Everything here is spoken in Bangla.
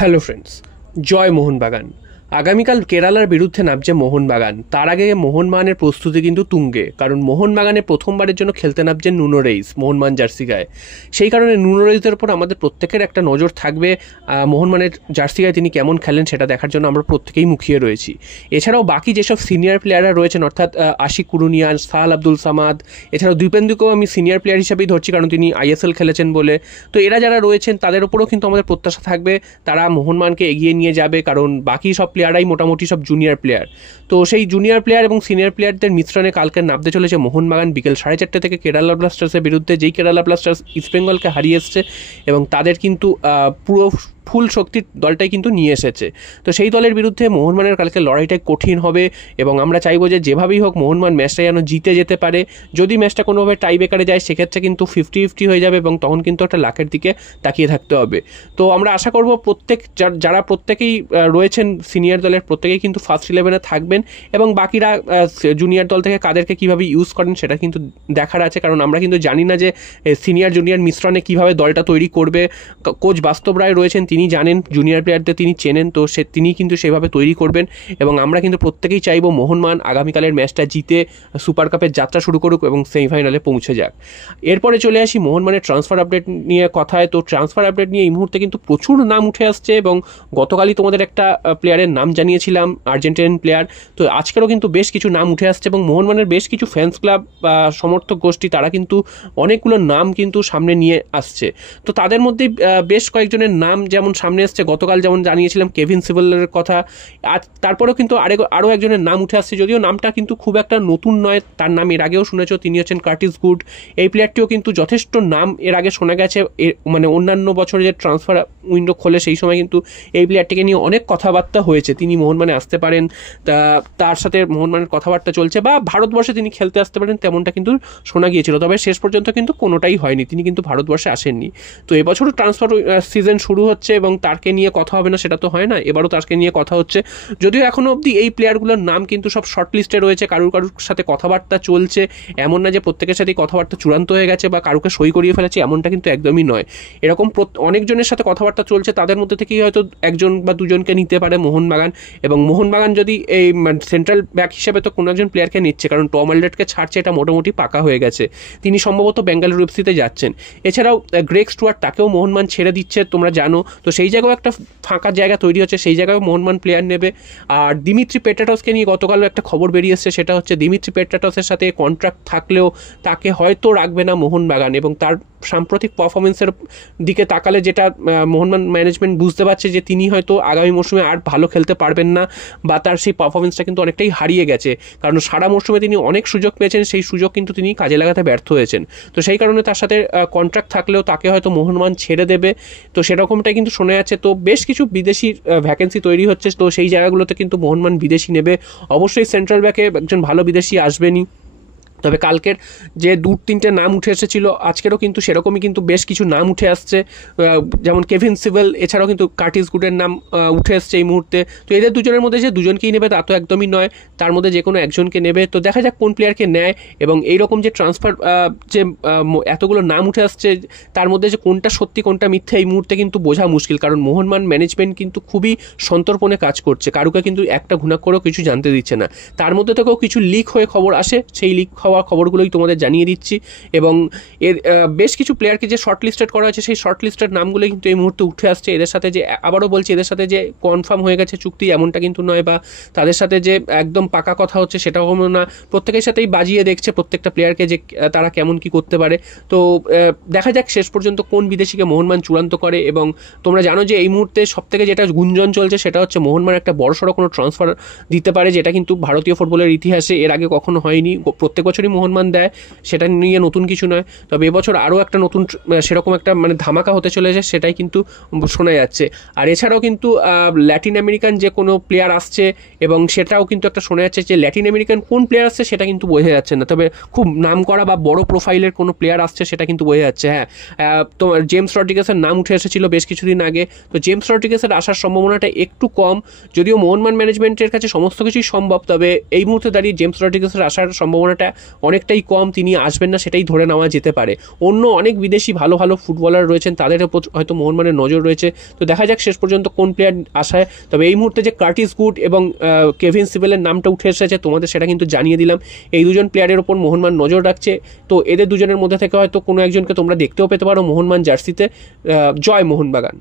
হ্যালো ফ্রেন্ডস, জয় মোহনবাগান। আগামীকাল কেরালার বিরুদ্ধে নামছে মোহনবাগান। তার আগে মোহনবাগানের প্রস্তুতি কিন্তু তুঙ্গে, কারণ মোহনবাগানে প্রথমবারের জন্য খেলতে নামছেন নুনো রেইস মোহনবাগান জার্সি গায়ে। সেই কারণে নুনো রেইসের উপর আমাদের প্রত্যেকের একটা নজর থাকবে। মোহনবাগানের জার্সি গায়ে তিনি কেমন খেলেন সেটা দেখার জন্য আমরা প্রত্যেকেই মুখিয়ে রয়েছি। এছাড়াও বাকি যেসব সিনিয়র প্লেয়াররা রয়েছেন, অর্থাৎ আশিক কুরুনিয়া, সাহাল আব্দুল সামাদ, এছাড়াও দীপেন্দুকেও আমি সিনিয়র প্লেয়ার হিসেবেই ধরছি, কারণ তিনি আইএসএল খেলেছেন বলে। তো এরা যারা রয়েছেন তাদের উপরেও কিন্তু আমাদের প্রত্যাশা থাকবে তারা মোহনবাগানকে এগিয়ে নিয়ে যাবে, কারণ বাকি সব প্লেয়াররাই মোটামুটি সব জুনিয়র প্লেয়ার। তো সেই জুনিয়র প্লেয়ার এবং সিনিয়র প্লেয়ারদের মিশ্রণে কালকে নামতে চলেছে মোহনবাগান বিকেল 4:30 থেকে কেরালা ব্লাস্টার্সের বিরুদ্ধে, যেই কেরালা ব্লাস্টার্স ইস্টবেঙ্গলকে হারিয়ে এসছে এবং তাদের কিন্তু পুরো ফুল শক্তির দলটাই কিন্তু নিয়ে এসেছে। তো সেই দলের বিরুদ্ধে মোহনবাগানের কালকে লড়াইটাই কঠিন হবে এবং আমরা চাইবো যে যেভাবেই হোক মোহনবাগান ম্যাচটা যেন জিতে যেতে পারে। যদি ম্যাচটা কোনোভাবে টাই ব্রেকারে যায় সেক্ষেত্রে কিন্তু 50-50 হয়ে যাবে এবং তখন কিন্তু একটা লাখের দিকে তাকিয়ে থাকতে হবে। তো আমরা আশা করব যারা প্রত্যেকেই রয়েছেন সিনিয়র দলের প্রত্যেকেই কিন্তু ফার্স্ট 11-এ থাকবেন এবং বাকিরা জুনিয়র দল থেকে কাদেরকে কীভাবে ইউজ করেন সেটা কিন্তু দেখার আছে, কারণ আমরা কিন্তু জানি না যে সিনিয়র জুনিয়র মিশ্রণে কীভাবে দলটা তৈরি করবে। কোচ বাস্তব রায় রয়েছেন, তিনি জানেন জুনিয়র প্লেয়ারদের, তিনি চেনেন, তো তিনি কিন্তু সেভাবে তৈরি করবেন এবং আমরা কিন্তু প্রত্যেকেই চাইবো মোহনবাগান আগামীকালের ম্যাচটা জিতে সুপার কাপের যাত্রা শুরু করুক এবং সেমিফাইনালে পৌঁছে যাক। এরপরে চলে আসি মোহনবাগানের ট্রান্সফার আপডেট নিয়ে কথায়। তো ট্রান্সফার আপডেট নিয়ে এই মুহূর্তে কিন্তু প্রচুর নাম উঠে আসছে এবং গতকালই তোমাদের একটা প্লেয়ারের নাম জানিয়েছিলাম, আর্জেন্টিনান প্লেয়ার। তো আজকেরও কিন্তু বেশ কিছু নাম উঠে আসছে এবং মোহনবাগানের বেশ কিছু ফ্যান্স ক্লাব বা সমর্থক গোষ্ঠী তারা কিন্তু অনেকগুলো নাম কিন্তু সামনে নিয়ে আসছে। তো তাদের মধ্যে বেশ কয়েকজনের নাম যেমন সামনে আসছে, গতকাল যেমন জানিয়েছিলাম কেভিন সিভেলের কথা, আজ তারপরেও কিন্তু আরও একজনের নাম উঠে আসছে, যদিও নামটা কিন্তু খুব একটা নতুন নয়, তার নাম এর আগেও শুনেছ, তিনি হচ্ছেন কার্টিস গুড। এই প্লেয়ারটিও কিন্তু যথেষ্ট নাম এর আগে শোনা গেছে, মানে অন্যান্য বছরে যে ট্রান্সফার উইন্ডো খোলে সেই সময় কিন্তু এই প্লেয়ারটিকে নিয়ে অনেক কথাবার্তা হয়েছে, তিনি মোহনবাগানে আসতে পারেন, তার সাথে মোহনবাগানের কথাবার্তা চলছে, বা ভারতবর্ষে তিনি খেলতে আসতে পারেন তেমনটা কিন্তু শোনা গিয়েছিল, তবে শেষ পর্যন্ত কিন্তু কোনোটাই হয়নি, তিনি কিন্তু ভারতবর্ষে আসেননি। তো এবছরও ট্রান্সফার সিজন শুরু হচ্ছে এবং তারকে নিয়ে কথা হবে না সেটা তো হয় না, এবারও তারকে নিয়ে কথা হচ্ছে, যদিও এখনও অবধি এই প্লেয়ারগুলোর নাম কিন্তু সব শর্ট লিস্টে রয়েছে, কারুর সাথে কথাবার্তা চলছে, এমন না যে প্রত্যেকের সাথেই কথাবার্তা চূড়ান্ত হয়ে গেছে বা কারুকে সই করিয়ে ফেলেছে, এমনটা কিন্তু একদমই নয়। এরকম অনেকজনের সাথে কথাবার্তা চলছে, তাদের মধ্যে থেকেই হয়তো একজন বা দুজনকে নিতে পারে মোহনবাগান, এবং মোহনবাগান যদি এই সেন্ট্রাল ব্যাক হিসেবে তো কোনো একজন প্লেয়ারকে নিচ্ছে, কারণ টম অলডারকে ছাড়ছে এটা মোটামুটি পাকা হয়ে গেছে, তিনি সম্ভবত বেঙ্গালুরু এফসিতে যাচ্ছেন। এছাড়াও গ্রেগ স্টুয়ার্ট, তাকেও মোহনবাগান ছেড়ে দিচ্ছে তোমরা জানো, তো সেই জায়গাও একটা ফাঁকা জায়গা তৈরি হচ্ছে, সেই জায়গায় মোহনবাগান প্লেয়ার নেবে। আর দিমিত্রি পেট্রাটসকে নিয়ে গতকালও একটা খবর বেরিয়ে এসেছে, সেটা হচ্ছে দিমিত্রি পেট্রাটসের সাথে কন্ট্রাক্ট থাকলেও তাকে হয়তো রাখবে না মোহনবাগান, এবং তার সাম্প্রতিক পারফরমেন্সের দিকে তাকালে যেটা মোহনবাগান ম্যানেজমেন্ট বুঝতে পারছে যে তিনি হয়তো আগামী মরশুমে আর ভালো খেলতে পারবেন না, বা তার সেই পারফরমেন্সটা কিন্তু অনেকটাই হারিয়ে গেছে, কারণ সারা মরশুমে তিনি অনেক সুযোগ পেয়েছেন, সেই সুযোগ কিন্তু তিনি কাজে লাগাতে ব্যর্থ হয়েছেন। তো সেই কারণে তার সাথে কন্ট্রাক্ট থাকলেও তাকে হয়তো মোহনবাগান ছেড়ে দেবে, তো সেরকমটাই কিন্তু শোনা যাচ্ছে। তো বেশ কিছু বিদেশি ভ্যাকেন্সি তৈরি হচ্ছে, তো সেই জায়গাগুলোতে কিন্তু মোহনবাগান বিদেশি নেবে, অবশ্যই সেন্ট্রাল ব্যাকে একজন ভালো বিদেশি আসবেনই। তবে কালকের যে 2-3টে নাম উঠে এসেছিল, আজকেরও কিন্তু সেরকমই কিন্তু বেশ কিছু নাম উঠে আসছে, যেমন কেভিন সিভেল, এছাড়াও কিন্তু কার্টিস গুডের নাম উঠে আসছে এই মুহূর্তে। তো এদের দুজনের মধ্যে যে দুজনকেই নেবে তা তো একদমই নয়, তার মধ্যে যে কোনো একজনকে নেবে। তো দেখা যাক কোন প্লেয়ারকে নেয়, এবং এইরকম যে ট্রান্সফার যে এতগুলো নাম উঠে আসছে তার মধ্যে যে কোনটা সত্যি কোনটা মিথ্যে এই মুহূর্তে কিন্তু বোঝা মুশকিল, কারণ মোহনবাগান ম্যানেজমেন্ট কিন্তু খুবই সন্তর্পণে কাজ করছে, কারুকে কিন্তু একটা ঘুণা করেও কিছু জানতে দিচ্ছে না। তার মধ্যে থেকেও কিছু লিক হয়ে খবর আসে, সেই লিক হওয়া খবরগুলোই তোমাদের জানিয়ে দিচ্ছি, এবং এর বেশ কিছু প্লেয়ারকে যে শর্ট লিস্টেড করা হয়েছে সেই শর্ট লিস্টেড নামগুলো কিন্তু এই মুহূর্তে উঠে আসছে। এদের সাথে যে আবারও বলছি, এদের সাথে যে কনফার্ম হয়ে গেছে চুক্তি এমনটা কিন্তু নয়, বা তাদের সাথে যে একদম পাকা কথা হচ্ছে সেটাও না, প্রত্যেকের সাথেই বাজিয়ে দেখছে প্রত্যেকটা প্লেয়ারকে যে তারা কেমন কি করতে পারে। তো দেখা যাক শেষ পর্যন্ত কোন বিদেশিকে মোহনবাগান চূড়ান্ত করে। এবং তোমরা জানো যে এই মুহূর্তে সবথেকে যেটা গুঞ্জন চলছে সেটা হচ্ছে মোহনবাগান একটা বড়সড় কোনো ট্রান্সফার দিতে পারে, যেটা কিন্তু ভারতীয় ফুটবলের ইতিহাসে এর আগে কখনো হয়নি, প্রত্যেক বছরই মোহনবাগান দেয়, সেটা নিয়ে নতুন কিছু নয়। তবে এবছর আরও একটা নতুন সেরকম একটা মানে ধামাকা হতে চলেছে, সেটাই কিন্তু শোনা যাচ্ছে। আর এছাড়াও কিন্তু ল্যাটিন আমেরিকান যে কোনো প্লেয়ার আসছে, এবং সেটাও কিন্তু একটা শোনা যাচ্ছে যে ল্যাটিন আমেরিকান কোন প্লেয়ার আসছে সেটা কিন্তু বোঝা যাচ্ছে না, তবে খুব নাম করা বা বড় প্রোফাইলের কোনো প্লেয়ার আসছে সেটা কিন্তু বোঝা যাচ্ছে। হ্যাঁ, তোমার জেমস রড্রিগেসের নাম উঠে এসেছিল বেশ কিছুদিন আগে, তো জেমস রড্রিগেসের আসার সম্ভাবনাটা একটু কম, যদিও মোহনবাগান ম্যানেজমেন্টের কাছে সমস্ত কিছুই সম্ভব, তবে এই মুহূর্তে দাঁড়িয়ে জেমস রড্রিগেসের আসার সম্ভাবনাটা অনেকটাই কম, তিনি আসবেন না সেটাই ধরে নেওয়া যেতে পারে। অন্য অনেক বিদেশি ভালো ভালো ফুটবলার রয়েছেন, তাদের উপর হয়তো মোহনবাগানের নজর রয়েছে। তো দেখা যাক শেষ পর্যন্ত কোন প্লেয়ার আসায়। তবে এই মুহূর্তে যে কার্টিস গুড এবং কেভিন সিবেলের নামটা উঠে এসেছে তোমাদের, সেটা কিন্তু জানিয়ে দিলাম। এই দুজন প্লেয়ারের ওপর মোহনবাগান নজর রাখছে। তো এদের দুজনের মধ্যে থেকে হয়তো কোনো একজনকে তোমরা দেখতেও পেতে পারো মোহনবাগান জার্সিতে। জয় মোহনবাগান।